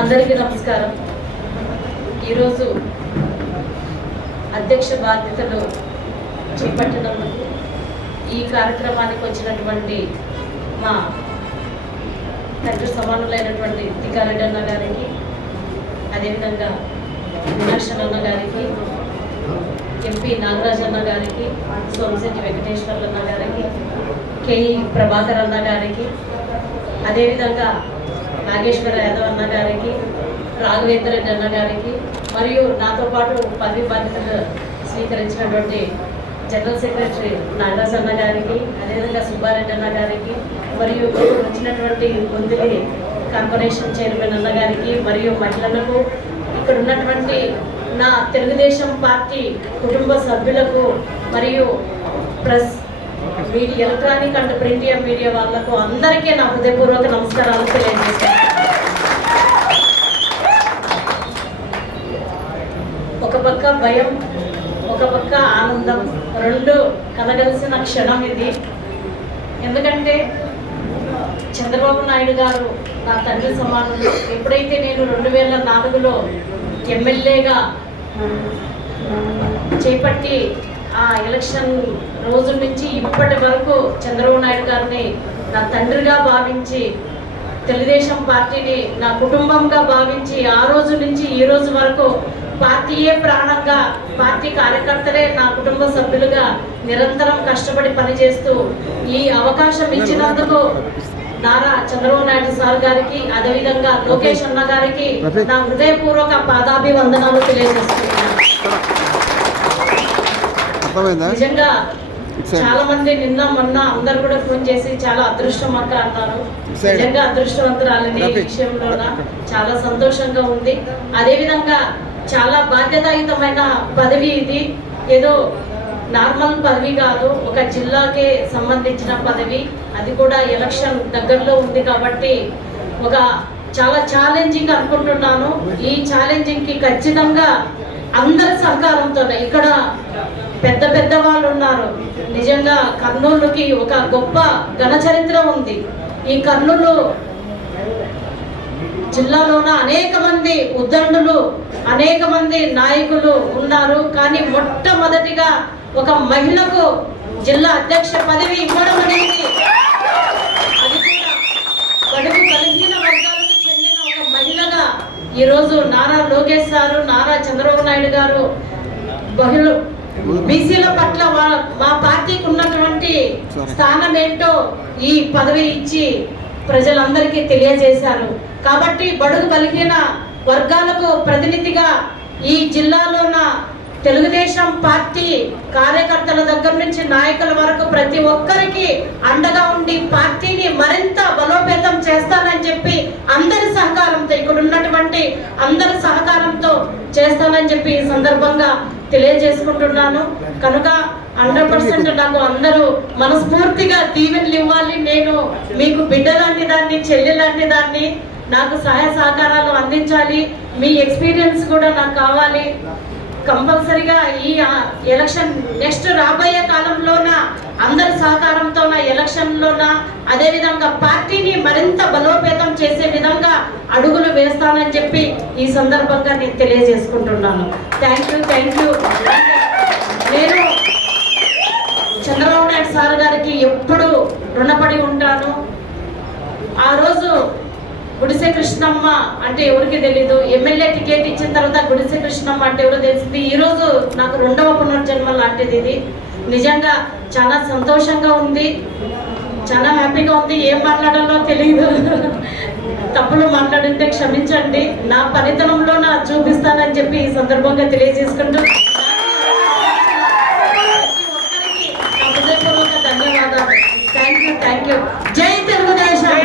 అందరికీ నమస్కారం. ఈరోజు అధ్యక్ష బాధ్యతలు చేపట్టినందుకు ఈ కార్యక్రమానికి వచ్చినటువంటి మా తండ్రి సమానులైనటువంటి తికారెడ్డి అన్న గారికి అదేవిధంగా మీనాక్షి అన్న గారికి ఎంపీ నాగరాజ్ అన్న గారికి సోమశెట్టి వెంకటేశ్వర్లు అన్న గారికి కేఈ ప్రభాకర్ అన్న గారికి అదేవిధంగా నాగేశ్వర యాదవ్ అన్న గారికి రాఘవేంద్ర రెడ్డి అన్న గారికి మరియు నాతో పాటు పదవి బాధ్యతలు స్వీకరించినటువంటి జనరల్ సెక్రటరీ నాగరాజ్ అన్న గారికి అదేవిధంగా సుబ్బారెడ్డి అన్న గారికి మరియు వచ్చినటువంటి గొంతులి కార్పొరేషన్ చైర్మన్ అన్న గారికి మరియు మహిళలకు ఇక్కడ ఉన్నటువంటి నా తెలుగుదేశం పార్టీ కుటుంబ సభ్యులకు మరియు press media electronic and print media వాళ్ళకు అందరికీ నా హృదయపూర్వక నమస్కారాలు తెలియజేస్తాను ఒక పక్క భయం ఒక పక్క ఆనందం రెండు కలగలిసిన క్షణం ఇది. ఎందుకంటే చంద్రబాబు నాయుడు గారు నా తండ్రి సమానులు. ఎప్పుడైతే నేను రెండు వేల నాలుగులో ఎమ్మెల్యేగా చేపట్టి ఆ ఎలక్షన్ రోజు నుంచి ఇప్పటి వరకు చంద్రబాబు నాయుడు గారిని నా తండ్రిగా భావించి తెలుగుదేశం పార్టీని నా కుటుంబంగా భావించి ఆ రోజు నుంచి ఈ రోజు వరకు పార్టీయే ప్రాణంగా పార్టీ కార్యకర్తలే నా కుటుంబ సభ్యులుగా నిరంతరం కష్టపడి పనిచేస్తూ ఈ అవకాశం ఇచ్చినందుకు నారా చంద్రబాబు నాయుడు సార్ గారికి అదేవిధంగా లోకేష్ అన్న గారికి నా హృదయపూర్వక పాదాభివందనాలు తెలియజేస్తున్నాను నిజంగా చాలా మంది నిన్న మొన్న అందరు కూడా ఫోన్ చేసి చాలా అదృష్టం అక్క అన్నారు. నిజంగా అదృష్టవంతురాలని. విషయంలోన చాలా సంతోషంగా ఉంది అదే విధంగా చాలా బాధ్యతాయుతమైన పదవి ఇది. ఏదో నార్మల్ పదవి కాదు ఒక జిల్లాకే సంబంధించిన పదవి. అది కూడా ఎలక్షన్ దగ్గరలో ఉంది కాబట్టి ఒక చాలా ఛాలెంజింగ్ అనుకుంటున్నాను. ఈ ఛాలెంజింగ్కి ఖచ్చితంగా అందరి సహకారంతోనే ఇక్కడ పెద్ద పెద్ద వాళ్ళు ఉన్నారు. నిజంగా కర్నూలుకి ఒక గొప్ప ఘన చరిత్ర ఉంది. ఈ కర్నూలు జిల్లాలోన అనేక మంది ఉద్దండులు అనేక మంది నాయకులు ఉన్నారు. కానీ మొట్టమొదటిగా ఒక మహిళకు జిల్లా అధ్యక్ష పదవి ఇవ్వడం అనేది అది కూడా బడుగు బలహీన వర్గాలకు చెందిన ఒక మహిళగా ఈరోజు నారా లోకేష్ గారు నారా చంద్రబాబు నాయుడు గారు బహుళ బీసీల పట్ల మా పార్టీకి ఉన్నటువంటి స్థానం ఏంటో ఈ పదవి ఇచ్చి ప్రజలందరికీ తెలియజేశారు. కాబట్టి బడుగు బలహీన వర్గాలకు ప్రతినిధిగా ఈ జిల్లాలోన తెలుగుదేశం పార్టీ కార్యకర్తల దగ్గర నుంచి నాయకుల వరకు ప్రతి ఒక్కరికి అండగా ఉండి పార్టీని మరింత బలోపేతం చేస్తానని చెప్పి అందరి సహకారంతో ఇక్కడ ఉన్నటువంటి అందరి సహకారంతో చేస్తానని చెప్పి ఈ సందర్భంగా తెలియజేసుకుంటున్నాను. కనుక హండ్రెడ్ పర్సెంట్ నాకు అందరూ మనస్ఫూర్తిగా దీవెనలు ఇవ్వాలి నేను మీకు బిడ్డ లాంటి దాన్ని చెల్లెలాంటి దాన్ని నాకు సహాయ సహకారాలు అందించాలి. మీ ఎక్స్పీరియన్స్ కూడా నాకు కావాలి. కంపల్సరిగా ఈ ఎలక్షన్ నెక్స్ట్ రాబోయే కాలంలోన అందరి సహకారం అదే అదేవిధంగా పార్టీని మరింత బలోపేతం చేసే విధంగా అడుగులు వేస్తానని చెప్పి ఈ సందర్భంగా నేను తెలియజేసుకుంటున్నాను. థ్యాంక్ యూ థ్యాంక్ యూ నేను చంద్రబాబు నాయుడు సార్ గారికి ఎప్పుడు రుణపడి గుడిసె కృష్ణమ్మ అంటే ఎవరికి తెలీదు. ఎమ్మెల్యే టికెట్ ఇచ్చిన తర్వాత గుడిసె కృష్ణమ్మ అంటే ఎవరో తెలిసింది. ఈరోజు నాకు రెండవ పునర్జన్మ లాంటిది ఇది. నిజంగా చాలా సంతోషంగా ఉంది. చాలా హ్యాపీగా ఉంది. ఏం మాట్లాడాలో తెలియదు తప్పులు మాట్లాడితే క్షమించండి. నా పనితనంలో నా చూపిస్తానని చెప్పి ఈ సందర్భంగా తెలియజేసుకుంటూ ధన్యవాదాలు. థ్యాంక్ యూ థ్యాంక్ యూ జై తెలుగుదేశం.